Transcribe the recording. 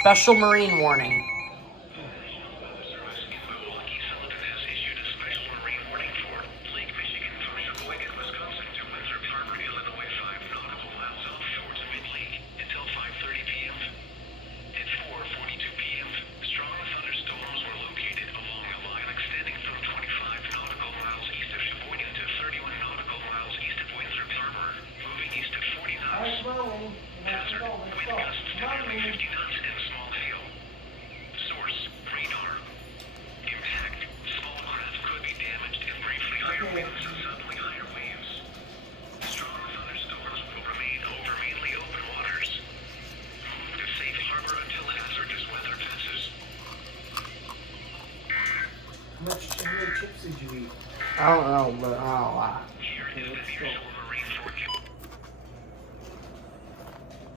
Special marine warning. How many chips did you eat? I don't know, but I don't know why.